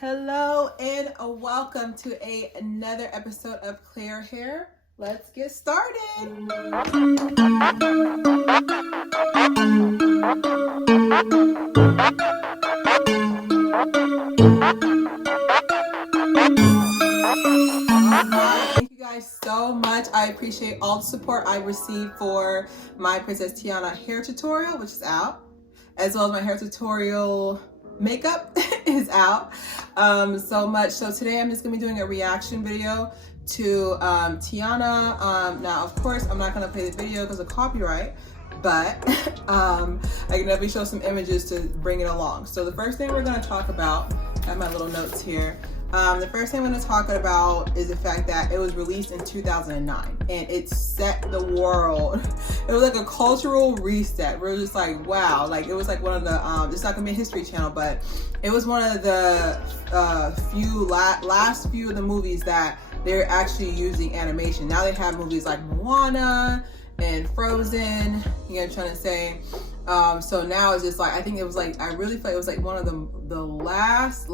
Hello and welcome to another episode of Clear Hair. Let's get started. Thank you guys so much. I appreciate all the support I received for my Princess Tiana hair tutorial, which is out, as well as my hair tutorial makeup is out so much. So today I'm just gonna be doing a reaction video to Tiana. Now of course I'm not gonna play the video because of copyright, but I can definitely show some images to bring it along. So the first thing we're gonna talk about, I have my little notes here. The first thing I'm going to talk about is the fact that it was released in 2009 and it set the world. It was like a cultural reset. We're just like, wow, like it was like one of the, it's not going to be a History Channel, but it was one of the last few of the movies that they're actually using animation. Now they have movies like Moana and Frozen, you know what I'm trying to say. So now it's just like, I think it was like, I really feel like it was like one of the last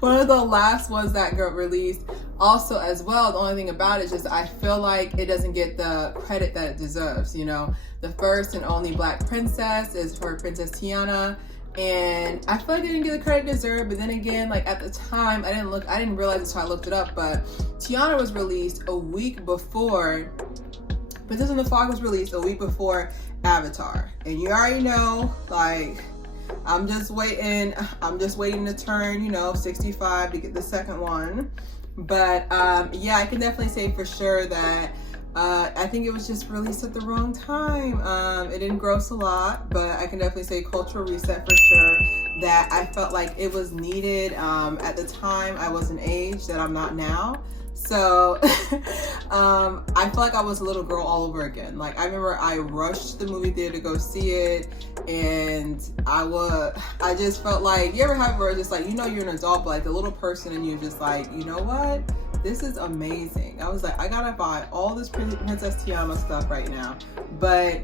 one of the last ones that got released. Also as well, the only thing about it is just I feel like it doesn't get the credit that it deserves. You know, the first and only Black princess is for Princess Tiana, and I feel like they didn't get the credit it deserved. But then again, like at the time, I didn't realize it until I looked it up, but Tiana was released a week before Princess and the Frog was released a week before Avatar, and you already know, like, I'm just waiting to turn, you know, 65 to get the second one. But yeah, I can definitely say for sure that I think it was just released at the wrong time. It didn't gross a lot, but I can definitely say cultural reset for sure, that I felt like it was needed. At the time I was an age that I'm not now. So I feel like I was a little girl all over again. Like I remember I rushed to the movie theater to go see it, and I just felt like, you ever have where it's just like, you know, you're an adult, but like the little person in you just like, you know what, this is amazing. I was like, I gotta buy all this Princess Tiana stuff right now. But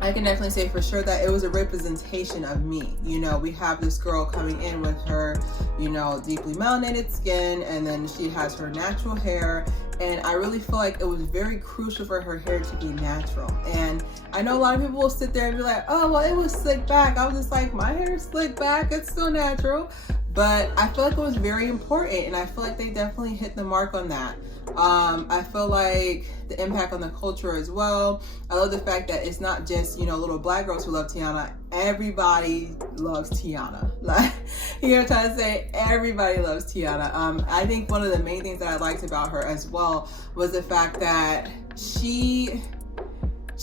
I can definitely say for sure that it was a representation of me. You know, we have this girl coming in with her, you know, deeply melanated skin, and then she has her natural hair. And I really feel like it was very crucial for her hair to be natural. And I know a lot of people will sit there and be like, oh, well, it was slicked back. I was just like, my hair is slicked back. It's still natural. But I feel like it was very important, and I feel like they definitely hit the mark on that. I feel like the impact on the culture as well. I love the fact that it's not just, you know, little Black girls who love Tiana. Everybody loves Tiana. Like, you know what I'm trying to say? Everybody loves Tiana. I think one of the main things that I liked about her as well was the fact that she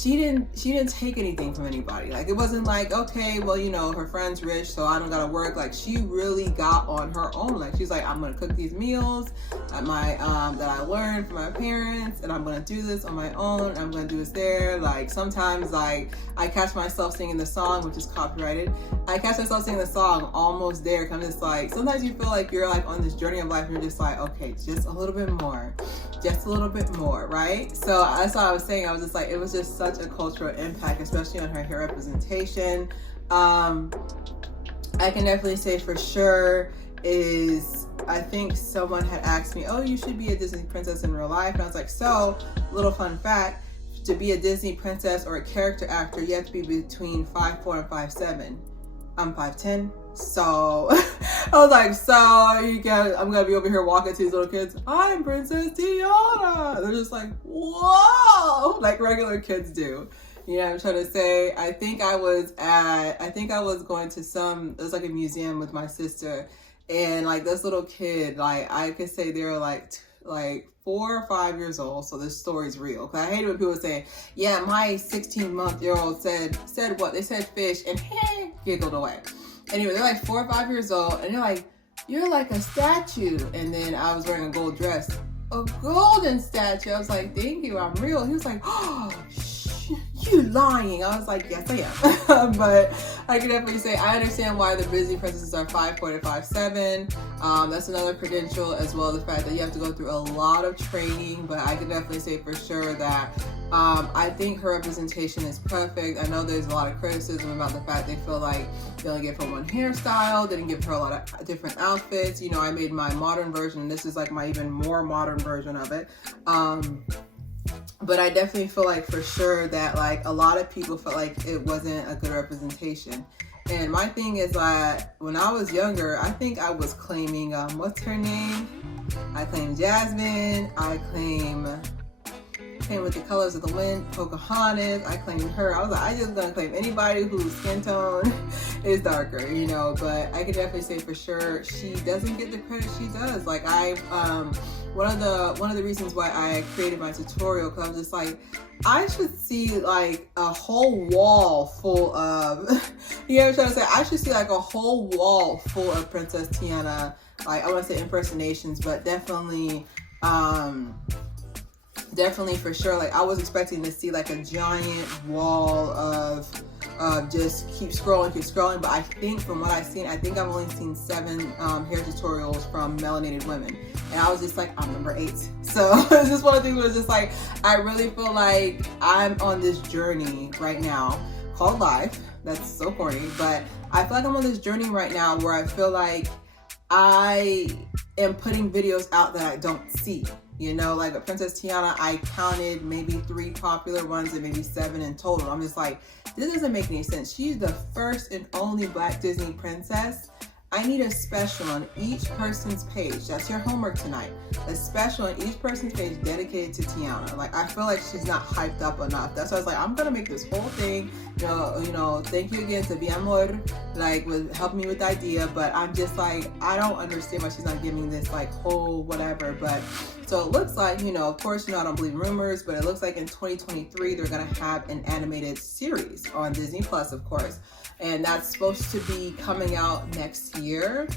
didn't take anything from anybody. Like, it wasn't like, okay, well, you know, her friend's rich, so I don't gotta work. Like, she really got on her own. Like, she's like, I'm gonna cook these meals at my that I learned from my parents, and I'm gonna do this on my own. I'm gonna do this there. Like, sometimes, like, I catch myself singing the song, which is copyrighted. I catch myself singing the song almost there. I'm just like, sometimes you feel like you're like on this journey of life, and you're just like, okay, just a little bit more, right? So that's what I was saying. I was just like, it was just such a cultural impact, especially on her hair representation. I can definitely say for sure is, I think someone had asked me, oh, you should be a Disney princess in real life. And I was like, so, little fun fact, to be a Disney princess or a character actor, you have to be between 5'4" and 5'7". I'm 5'10". So I was like, so I'm gonna be over here walking to these little kids, I'm Princess Tiana. They're just like, whoa, like regular kids do. You know what I'm trying to say? I think I was going to it was like a museum with my sister, and like this little kid, like I could say they were like 4 or 5 years old, so this story's real. Cause I hate when people say, yeah, my 16-month-old said what? They said fish and giggled away. Anyway, they're like 4 or 5 years old, and they're like, you're like a statue. And then I was wearing a gold dress, a golden statue. I was like, thank you, I'm real. He was like, oh, you lying. I was like, yes, I am. But I can definitely say I understand why the Disney princesses are 5'4" to 5'7". That's another credential, as well as the fact that you have to go through a lot of training. But I can definitely say for sure that I think her representation is perfect. I know there's a lot of criticism about the fact they feel like they only gave her one hairstyle, they didn't give her a lot of different outfits. You know, I made my modern version, and this is like my even more modern version of it. But I definitely feel like for sure that like a lot of people felt like it wasn't a good representation. And my thing is that when I was younger, I think I was claiming, what's her name? I claim Jasmine. I claim with the colors of the wind, Pocahontas. I claimed her. I was like, I just gonna claim anybody whose skin tone is darker, you know. But I can definitely say for sure she doesn't get the credit she does. Like one of the reasons why I created my tutorial, because I was just like, I should see like a whole wall full of, you know what I'm trying to say? I should see like a whole wall full of Princess Tiana. Like I want to say impersonations, but definitely for sure, like I was expecting to see like a giant wall of just keep scrolling, but I think from what I've seen, I think I've only seen 7 hair tutorials from melanated women, and I was just like, I'm number 8. So it's just one of the things where it's just like, I really feel like I'm on this journey right now called life. That's so corny, but I feel like I'm on this journey right now where I feel like I am putting videos out that I don't see. You know, like with Princess Tiana, I counted maybe 3 popular ones and maybe 7 in total. I'm just like, this doesn't make any sense. She's the first and only Black Disney princess. I need a special on each person's page. That's your homework tonight. A special on each person's page dedicated to Tiana. Like, I feel like she's not hyped up enough. That's why I was like, I'm gonna make this whole thing. You know, thank you again to Amor, like, with helping me with the idea. But I'm just like, I don't understand why she's not giving this like whole whatever. But so it looks like, you know, of course, you know, I don't believe rumors, but it looks like in 2023 they're gonna have an animated series on Disney Plus, of course. And that's supposed to be coming out next year.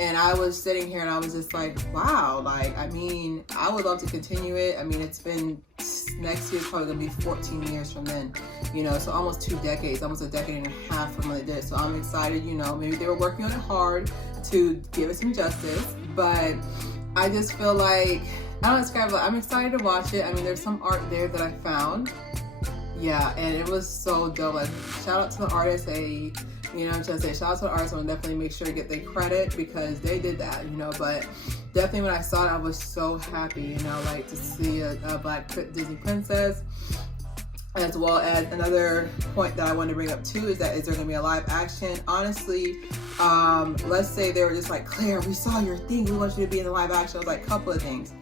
And I was sitting here and I was just like, wow, like, I mean, I would love to continue it. I mean, it's been, next year's probably gonna be 14 years from then, you know, so almost 2 decades, almost a decade and a half from when they did. So I'm excited, you know, maybe they were working on it hard to give it some justice, but I just feel like, I don't describe it, I'm excited to watch it. I mean, there's some art there that I found. Yeah, and it was so dope. Like, shout out to the artist. You know, I'm trying to say shout out to the artist. I want to definitely make sure to get their credit because they did that, you know. But definitely when I saw it, I was so happy, you know, like to see a Black Disney princess. As well as another point that I wanted to bring up too is that is there going to be a live action? Honestly, let's say they were just like, Claire, we saw your thing. We want you to be in the live action. I was like, a couple of things.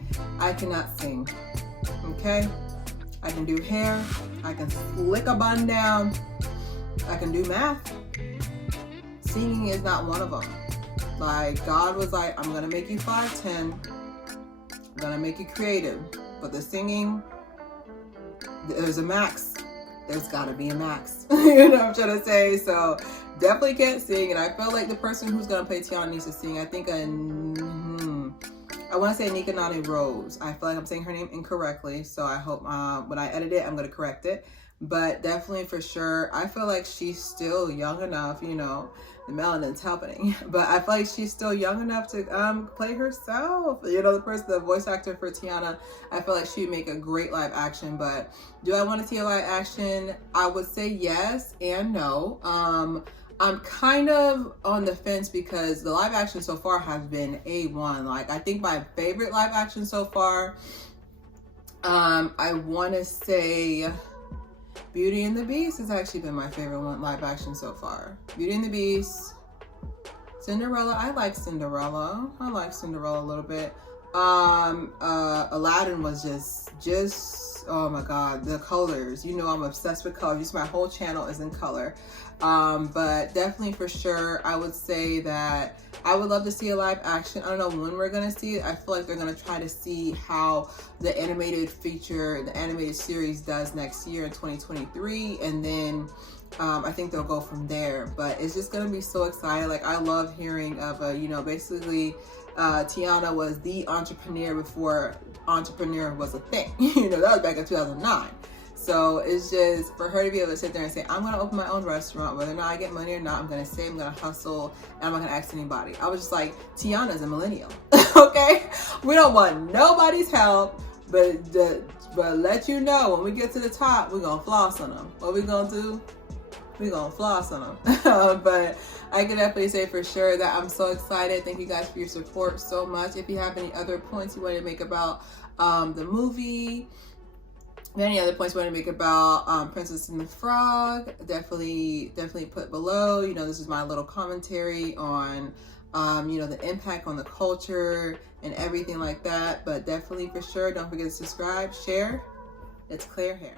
I cannot sing. Okay. I can do hair, I can slick a bun down, I can do math. Singing is not one of them. Like, God was like, I'm gonna make you 5'10", I'm gonna make you creative, but the singing, there's a max. There's gotta be a max. You know what I'm trying to say? So definitely can't sing, and I feel like the person who's gonna play Tiana needs to sing. I think I want to say Anika Noni Rose. I feel like I'm saying her name incorrectly, so I hope when I edit it, I'm going to correct it. But definitely for sure, I feel like she's still young enough, you know, the melanin's helping, but I feel like she's still young enough to play herself. You know, the voice actor for Tiana, I feel like she'd make a great live action. But do I want to see a live action? I would say yes and no. I'm kind of on the fence because the live action so far has been A1. Like, I think my favorite live action so far, I want to say Beauty and the Beast has actually been my favorite one live action so far. Beauty and the Beast, Cinderella. I like Cinderella. I like Cinderella a little bit. Aladdin was just oh my god, the colors. You know I'm obsessed with colors. My whole channel is in color. But definitely for sure, I would say that I would love to see a live action. I don't know when we're gonna see it. I feel like they're gonna try to see how the animated series does next year in 2023, and then I think they'll go from there. But it's just gonna be so exciting. Like, I love hearing of you know, basically Tiana was the entrepreneur before entrepreneur was a thing. You know, that was back in 2009. So it's just for her to be able to sit there and say, I'm going to open my own restaurant, whether or not I get money or not, I'm going to say I'm going to hustle and I'm not going to ask anybody. I was just like, Tiana's a millennial. Okay? We don't want nobody's help. but let you know, when we get to the top, we're gonna floss on them. What we gonna do? We're gonna floss on them. But I can definitely say for sure that I'm so excited. Thank you guys for your support so much. If you have any other points you want to make about the movie, any other points you want to make about Princess and the Frog, definitely put below. You know, this is my little commentary on you know, the impact on the culture and everything like that. But definitely for sure, don't forget to subscribe, share. It's Claire Haire.